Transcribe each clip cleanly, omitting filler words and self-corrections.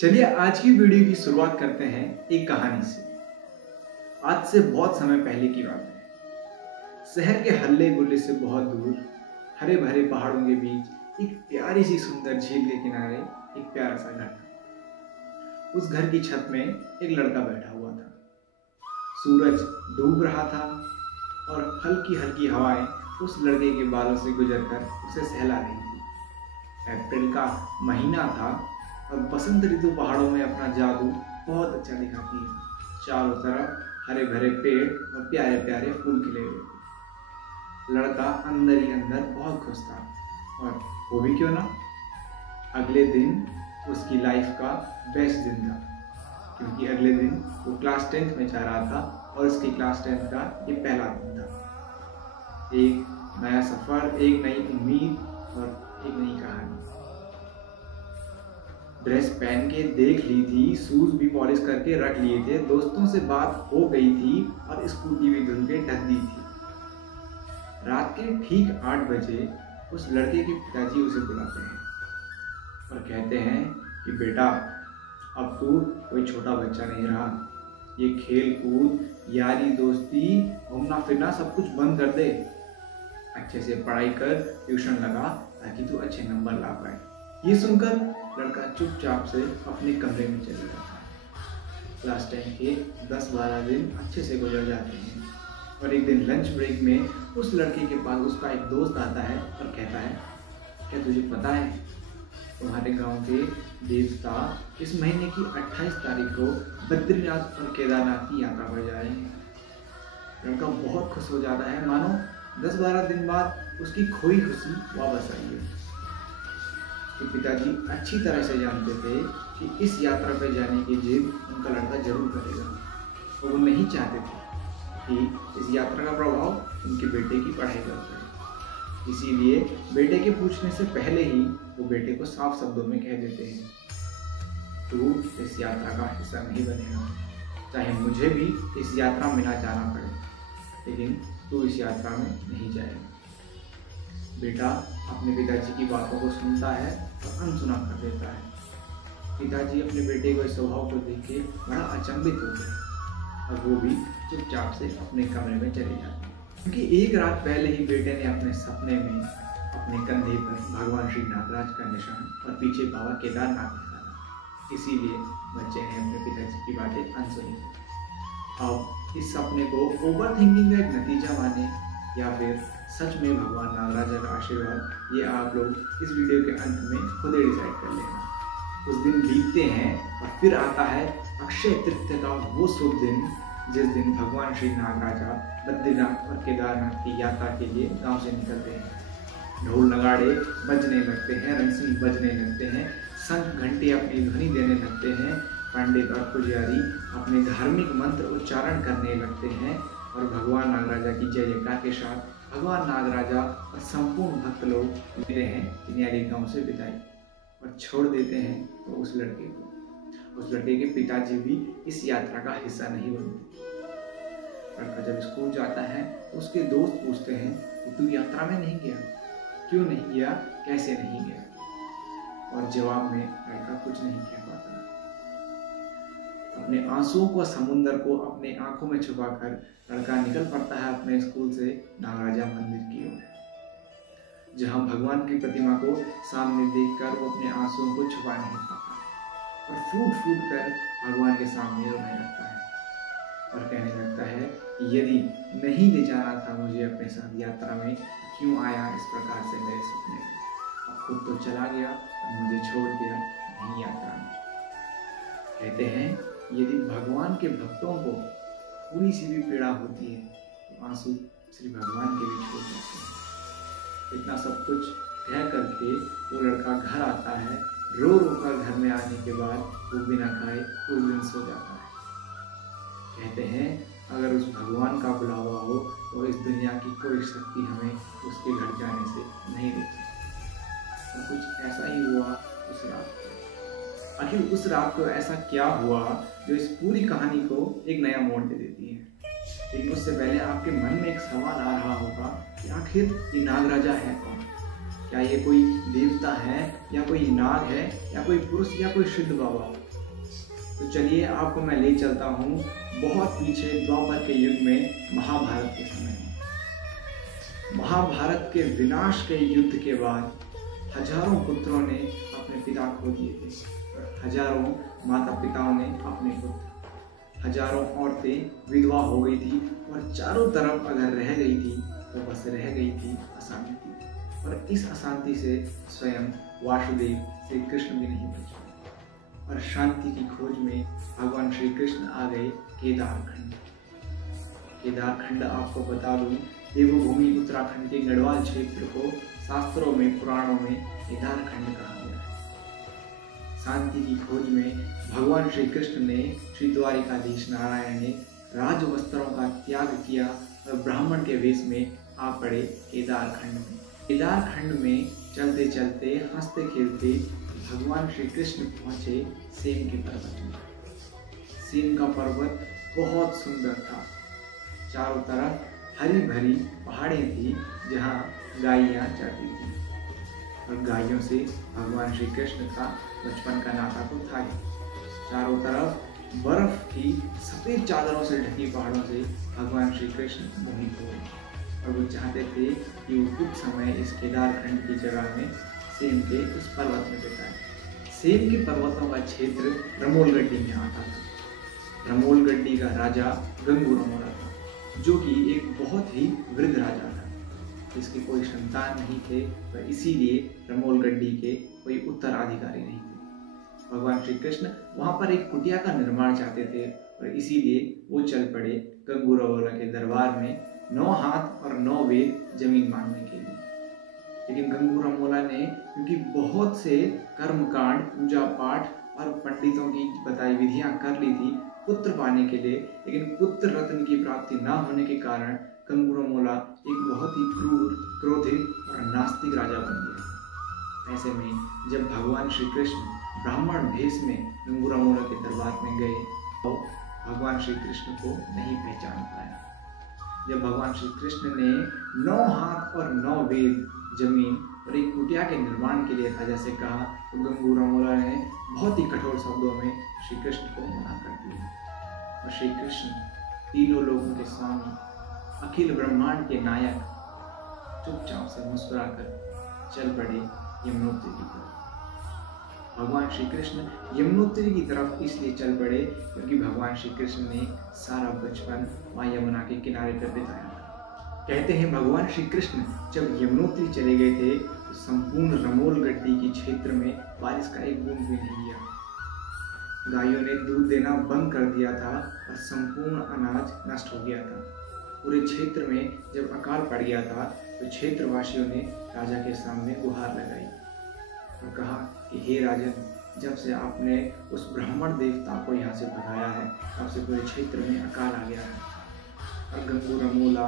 चलिए आज की वीडियो की शुरुआत करते हैं एक कहानी से। आज से बहुत समय पहले की बात है। शहर के हल्ले गुल्ले से बहुत दूर हरे भरे पहाड़ों के बीच एक प्यारी सी सुंदर झील के किनारे एक प्यारा सा घर था। उस घर की छत में एक लड़का बैठा हुआ था। सूरज डूब रहा था और हल्की हल्की हवाएं उस लड़के के बालों से गुजरकर उसे सहला रही थी। अप्रैल का महीना था और बसंत ऋतु पहाड़ों में अपना जादू बहुत अच्छा दिखाती है। चारों तरफ हरे भरे पेड़ और प्यारे प्यारे फूल खिले हुए थे। लड़का अंदर ही अंदर बहुत खुश था और वो भी क्यों ना, अगले दिन उसकी लाइफ का बेस्ट दिन था, क्योंकि अगले दिन वो क्लास 10th में जा रहा था और उसकी क्लास 10th का ये पहला दिन था। एक नया सफर, एक नई उम्मीद और एक नई कहानी। ड्रेस पहन के देख ली थी, शूज भी पॉलिश करके रख लिए थे, दोस्तों से बात हो गई थी और स्कूटी भी धुल के ढक दी थी। रात के ठीक 8 बजे उस लड़के के पिताजी उसे बुलाते हैं और कहते हैं कि बेटा, अब तू कोई छोटा बच्चा नहीं रहा। ये खेल कूद, यारी दोस्ती, घूमना फिरना सब कुछ बंद कर दे। अच्छे से पढ़ाई कर, ट्यूशन लगा ताकि तू अच्छे नंबर ला पाए। ये सुनकर लड़का चुपचाप से अपने कमरे में चले जाता है। क्लास 10 के 10-12 दिन अच्छे से गुजर जाते हैं और एक दिन लंच ब्रेक में उस लड़के के पास उसका एक दोस्त आता है और कहता है, क्या तुझे पता है तुम्हारे गांव के देवता इस महीने की 28 तारीख को बद्रीनाथ और केदारनाथ की यात्रा पर जा रहे हैं। लड़का बहुत खुश हो जाता है, मानो 10-12 दिन बाद उसकी खोई खुशी वापस आई है। कि पिताजी अच्छी तरह से जानते थे कि इस यात्रा पर जाने की जिद उनका लड़का जरूर करेगा और वो नहीं चाहते थे कि इस यात्रा का प्रभाव उनके बेटे की पढ़ाई पर पड़े। इसीलिए बेटे के पूछने से पहले ही वो बेटे को साफ शब्दों में कह देते हैं, तू इस यात्रा का हिस्सा नहीं बनेगा, चाहे मुझे भी इस यात्रा में ना जाना पड़े, लेकिन तू इस यात्रा में नहीं जाएगा। बेटा अपने पिताजी की बातों को सुनता है और अनसुना कर देता है। पिताजी अपने बेटे को इस स्वभाव को देख के बड़ा अचंभित होते हैं और वो भी चुपचाप से अपने कमरे में चले जाते हैं, क्योंकि एक रात पहले ही बेटे ने अपने सपने में अपने कंधे पर भगवान श्री नागराज का निशान और पीछे बाबा केदारनाथ लिखा था। इसीलिए बच्चे ने अपने पिताजी की बातें अनसुनी। अब इस सपने को ओवर थिंकिंग का एक नतीजा माने या फिर सच में भगवान नागराजा का आशीर्वाद, ये आप लोग इस वीडियो के अंत में खुद ही डिसाइड कर लेना। उस दिन बीतते हैं और फिर आता है अक्षय तृतीया का वो शुभ दिन, जिस दिन भगवान श्री नागराजा बद्रीनाथ और केदारनाथ की यात्रा के लिए गांव से निकलते हैं। ढोल नगाड़े बजने लगते हैं, रंसी बजने लगते हैं, शंख घंटे अपनी ध्वनि देने लगते हैं, पंडित और पुजारी अपने धार्मिक मंत्र उच्चारण करने लगते हैं और भगवान नागराजा की जय जयकार के साथ भगवान नागराजा और संपूर्ण भक्त लोग लेते हैं चिन्याली गांव से विदाई और छोड़ देते हैं तो उस लड़के को। उस लड़के के पिताजी भी इस यात्रा का हिस्सा नहीं बनते। लड़का जब स्कूल जाता है तो उसके दोस्त पूछते हैं कि तू यात्रा में नहीं गया, क्यों नहीं गया, कैसे नहीं गया? और जवाब में लड़का कुछ नहीं कह पाता। अपने आंसुओं को, समुंदर को अपने आंखों में छुपाकर लड़का निकल पड़ता है अपने स्कूल से नागराजा मंदिर की ओर, जहां भगवान की प्रतिमा को सामने देखकर वो अपने आंसुओं को छुपा नहीं पाता और फूट फूट कर भगवान के सामने रोने लगता है और कहने लगता है कि यदि नहीं ले जाना था मुझे अपने साथ यात्रा में, क्यों आया इस प्रकार से मेरे सपने में? अब खुद तो चला गया और मुझे छोड़ दिया नहीं यात्रा में। कहते हैं यदि भगवान के भक्तों को थोड़ी सी भी पीड़ा होती है तो आंसू श्री भगवान के भी छोड़ जाते हैं। इतना सब कुछ कह करके वो लड़का घर आता है। रो रो कर घर में आने के बाद वो बिना खाए उस दिन सो जाता है। कहते हैं अगर उस भगवान का बुलावा हो तो इस दुनिया की कोई शक्ति हमें उसके घर जाने से नहीं रोक सकती। तो कुछ ऐसा ही हुआ उस रात को। आखिर उस रात को ऐसा क्या हुआ जो इस पूरी कहानी को एक नया मोड़ दे देती है? लेकिन उससे पहले आपके मन में एक सवाल आ रहा होगा कि आखिर ये नागराजा है कौन? क्या ये कोई देवता है या कोई नाग है या कोई पुरुष या कोई सिद्ध बाबा? तो चलिए आपको मैं ले चलता हूँ बहुत पीछे द्वापर के युग में, महाभारत के समय में। महाभारत के विनाश के युद्ध के बाद हजारों पुत्रों ने अपने पिता खो दिए थे, हजारों माता पिताओं ने अपने पुत्र, हजारों औरतें विधवा हो गई थी और चारों तरफ अगर रह गई थी तो बस रह गई थी अशांति। और इस अशांति से स्वयं वासुदेव श्री कृष्ण भी नहीं बचे और शांति की खोज में भगवान श्री कृष्ण आ गए केदारखंड। केदारखंड आपको बता दूं, देवभूमि उत्तराखंड के गढ़वाल क्षेत्र को शास्त्रों में, पुराणों में केदारखंड कहा गया है। शांति की खोज में भगवान श्री कृष्ण ने, श्री द्वारिकाधीश नारायण ने राजवस्त्रों का त्याग किया और ब्राह्मण के वेश में आ पड़े केदारखंड में। केदारखंड में चलते चलते, हंसते खेलते भगवान श्री कृष्ण पहुंचे सेम के पर्वत में। सेम का पर्वत बहुत सुंदर था, चारों तरफ हरी भरी पहाड़ें थी जहां गायें चरती थी और गायों से भगवान श्री कृष्ण का बचपन का नाता तो था ही। चारों तरफ बर्फ की सफेद चादरों से ढकी पहाड़ों से भगवान श्री कृष्ण मोहित हुए और वो चाहते थे कि वो कुछ समय इस केदारखंड की जगह में सेम के इस पर्वत में बिताए। सेम के पर्वतों का क्षेत्र रमोलगड्डी में आता था। रमोलगड्डी का राजा गंगू रमोला था, जो कि एक बहुत ही वृद्ध राजा था, इसके कोई संतान नहीं थे और इसीलिए रमोलगड्डी के कोई उत्तराधिकारी नहीं थे। भगवान श्री कृष्ण वहाँ पर एक कुटिया का निर्माण चाहते थे और इसीलिए वो चल पड़े गंगू रमोला के दरबार में 9 हाथ और 9 वेद जमीन मांगने के लिए। लेकिन गंगू रमोला ने क्योंकि बहुत से कर्मकांड, पूजा पाठ और पंडितों की बताई विधियां कर ली थी पुत्र पाने के लिए, लेकिन पुत्र रत्न की प्राप्ति न होने के कारण गंगू रमोला एक बहुत ही क्रूर, क्रोधित और नास्तिक राजा बन गया। ऐसे में जब भगवान श्री कृष्ण ब्राह्मण भेष में गंगू रमोला के दरबार में गए तो भगवान श्री कृष्ण को नहीं पहचान पाया। जब भगवान श्री कृष्ण ने 9 हाथ और 9 वेद जमीन और एक कुटिया के निर्माण के लिए राजा से कहा तो गंगू रमोला ने बहुत ही कठोर शब्दों में श्री कृष्ण को मना कर दिया और श्री कृष्ण तीनों लोगों के स्वामी, अखिल ब्रह्मांड के नायक, चुपचाप से मुस्कुराकर चल पड़े यमुनोत्री की तरफ। भगवान श्री कृष्ण यमुनोत्री की तरफ इसलिए चल पड़े क्योंकि भगवान श्री कृष्ण ने सारा बचपन माँ यमुना के किनारे पर बिताया था। कहते हैं भगवान श्री कृष्ण जब यमुनोत्री चले गए थे तो संपूर्ण रमोलगड्डी के क्षेत्र में बारिश का एक बूंद भी नहीं गिरा। गायों ने दूध देना बंद कर दिया था और संपूर्ण अनाज नष्ट हो गया था। पूरे क्षेत्र में जब अकाल पड़ गया था तो क्षेत्रवासियों ने राजा के सामने गुहार लगाई और कहा कि हे राजन, जब से आपने उस ब्राह्मण देवता को यहाँ से भगाया है तब से पूरे क्षेत्र में अकाल आ गया है। और गंगू रमोला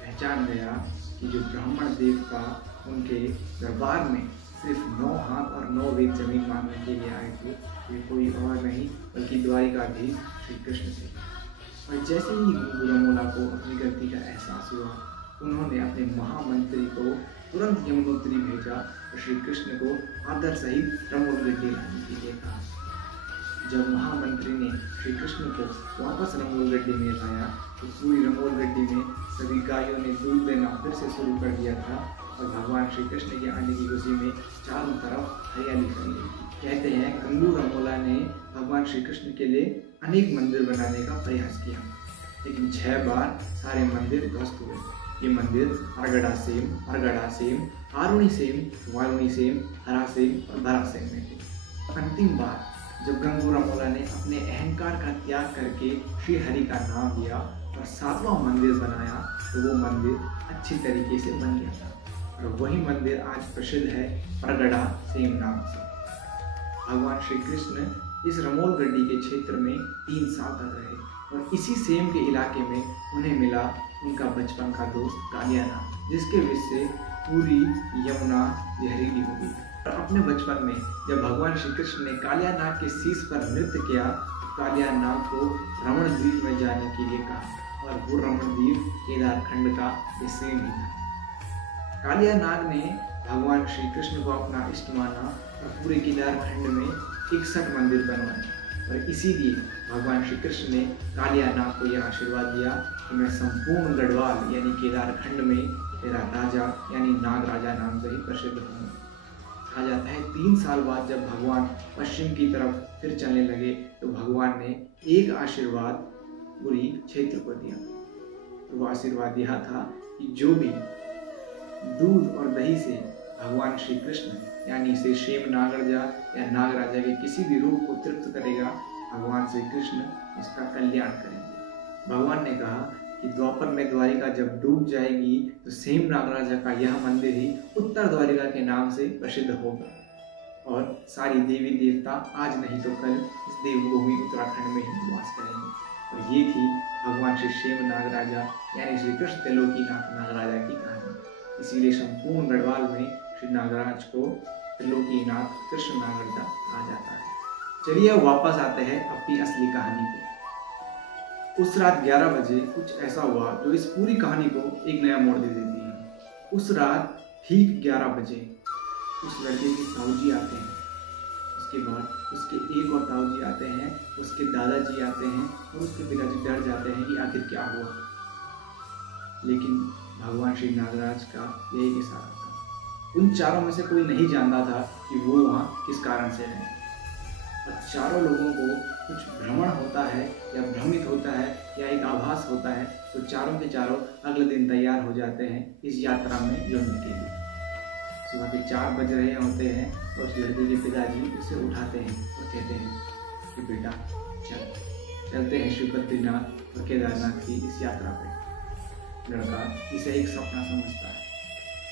पहचान गया कि जो ब्राह्मण देवता उनके दरबार में सिर्फ 9 हाथ और 9 वेद जमीन मांगने के लिए आए थे, ये कोई और नहीं बल्कि द्वारिकाधीश श्री कृष्ण थे। और जैसे ही गंगू रमोला को अपनी गलती का एहसास हुआ, उन्होंने अपने महामंत्री को तुरंत यमुनोत्री भेजा और श्री कृष्ण को आदर सहित रमोलगड्डी लाने के लिए कहा। जब महामंत्री ने श्री कृष्ण को वापस रमोलगड्डी में लाया तो पूरी रमोलगड्डी में सभी गायों ने दूध देना फिर से शुरू कर दिया था और भगवान श्री कृष्ण के आने की खुशी में चारों तरफ हरियाली फैल गई थी। कहते हैं गंगू रमोला ने भगवान श्री कृष्ण के लिए अनेक मंदिर बनाने का प्रयास किया, लेकिन 6 बार सारे मंदिर ध्वस्त हुए। ये मंदिर अरगड़ा सेम, आरुणी सेम, वारुणी सेम, हरा सेम और भरा सेम में थे। अंतिम बार जब गंगू रमोला ने अपने अहंकार का त्याग करके श्री हरि का नाम लिया और 7वां मंदिर बनाया तो वो मंदिर अच्छी तरीके से बन गया था और वही मंदिर आज प्रसिद्ध है अरगड़ा सेम नाम से। भगवान श्री कृष्ण इस रमोलगड्डी के क्षेत्र में 3 साल तक रहे और इसी सेम के इलाके में उन्हें मिला उनका बचपन का दोस्त कालियानाग, जिसके वजह से पूरी यमुना जहरीली हो गई। और अपने बचपन में जब भगवान श्री कृष्ण ने कालियानाग के शीश पर नृत्य किया तो कालियानाग को रमण द्वीप में जाने के लिए कहा और वो रमण द्वीप केदारखंड का हिस्सा ही था। कालियानाग ने भगवान श्री कृष्ण को अपना इष्ट माना और पूरे केदार खंड में 61 मंदिर बनवाए। और इसीलिए भगवान श्री कृष्ण ने कालियानाग को यह आशीर्वाद दिया कि मैं संपूर्ण गढ़वाल यानी केदार खंड में तेरा राजा यानी नाग राजा नाम से ही प्रसिद्ध हूँ। कहा जाता है 3 साल बाद जब भगवान पश्चिम की तरफ फिर चलने लगे तो भगवान ने एक आशीर्वाद पूरी क्षेत्र को दिया। तो वो आशीर्वाद यह था कि जो भी दूध और दही से भगवान श्री कृष्ण यानी से शेम नागराजा या नागराजा के किसी भी रूप को तृप्त करेगा, भगवान श्री कृष्ण उसका कल्याण करेंगे। भगवान ने कहा कि द्वापर में द्वारिका जब डूब जाएगी तो सेम नागराजा का यह मंदिर ही उत्तर द्वारिका के नाम से प्रसिद्ध होगा और सारी देवी देवता आज नहीं तो कल इस देवभूमि उत्तराखंड में ही निवास करेंगे। और ये थी भगवान श्री शेम नागराजा यानी श्री कृष्ण त्रिलोकीनाथ नागराजा की कहानी। इसीलिए संपूर्ण गढ़वाल में श्री नागराज को त्रिलोकीनाथ कृष्ण नागराजा कहा जाता है। चलिए वापस आते हैं अपनी असली कहानी पे। उस रात 11 बजे कुछ ऐसा हुआ जो इस पूरी कहानी को एक नया मोड़ दे देती है। उस रात ठीक 11 बजे उस लड़के के ताऊजी आते हैं, उसके बाद उसके एक और ताऊजी आते हैं, उसके दादाजी आते हैं और उसके पिताजी डर जाते हैं कि आखिर क्या हुआ। लेकिन भगवान श्री नागराज का यही इशारा था। उन चारों में से कोई नहीं जानता था कि वो वहाँ किस कारण से हैं। और चारों लोगों को कुछ भ्रमण होता है या भ्रमित होता है या एक आभास होता है, तो चारों के चारों अगले दिन तैयार हो जाते हैं इस यात्रा में जुड़ने के लिए। सुबह के 4 बज रहे होते हैं और उस लड़के के पिताजी उसे उठाते हैं और कहते हैं कि बेटा चलते हैं श्री बद्रीनाथ और केदारनाथ की इस यात्रा पे। लड़का इसे एक सपना समझता है,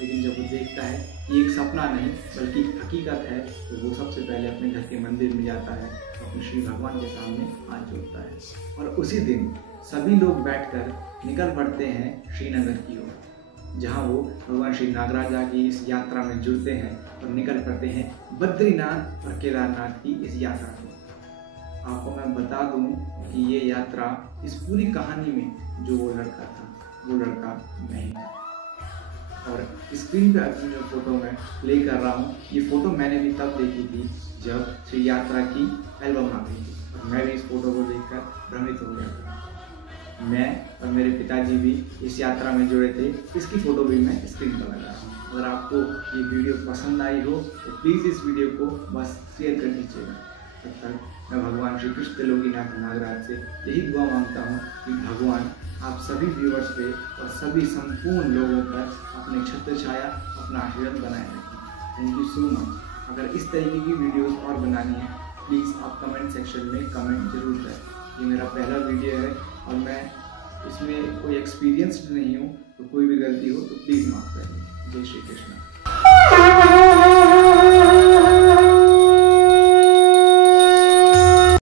लेकिन जब वो देखता है कि एक सपना नहीं बल्कि हकीकत है तो वो सबसे पहले अपने घर के मंदिर में जाता है, अपने श्री भगवान के सामने हाथ जोड़ता है। और उसी दिन सभी लोग बैठकर निकल पड़ते हैं श्रीनगर की ओर, जहाँ वो भगवान श्री नागराजा की इस यात्रा में जुड़ते हैं और निकल पड़ते हैं बद्रीनाथ और केदारनाथ की इस यात्रा को। आपको मैं बता दूं कि ये यात्रा इस पूरी कहानी में जो वो लड़का था वो लड़का नहीं था। और स्क्रीन पे अभी जो फोटो मैं प्ले कर रहा हूँ, ये फोटो मैंने भी तब देखी थी जब श्री यात्रा की एल्बम आ गई थी और मैं भी इस फोटो को देखकर भ्रमित हो गया था। मैं और मेरे पिताजी भी इस यात्रा में जुड़े थे। इसकी फ़ोटो भी मैं स्क्रीन पर लगा रहा हूँ। अगर आपको ये वीडियो पसंद आई हो तो प्लीज़ इस वीडियो को बस शेयर कर दीजिएगा। तब तक मैं भगवान श्री कृष्ण त्रिलोकीनाथ नागराज से यही दुआ मांगता हूँ कि भगवान आप सभी व्यूअर्स पे और सभी संपूर्ण लोगों पर अपने छत्र छाया अपना आशीर्वाद बनाए रखें। Thank you so much. अगर इस तरीके की वीडियोस और बनानी है प्लीज़ आप कमेंट सेक्शन में कमेंट जरूर करें। ये मेरा पहला वीडियो है और मैं इसमें कोई एक्सपीरियंस्ड नहीं हूँ, तो कोई भी गलती हो तो प्लीज़ माफ़ करें। जय श्री कृष्ण।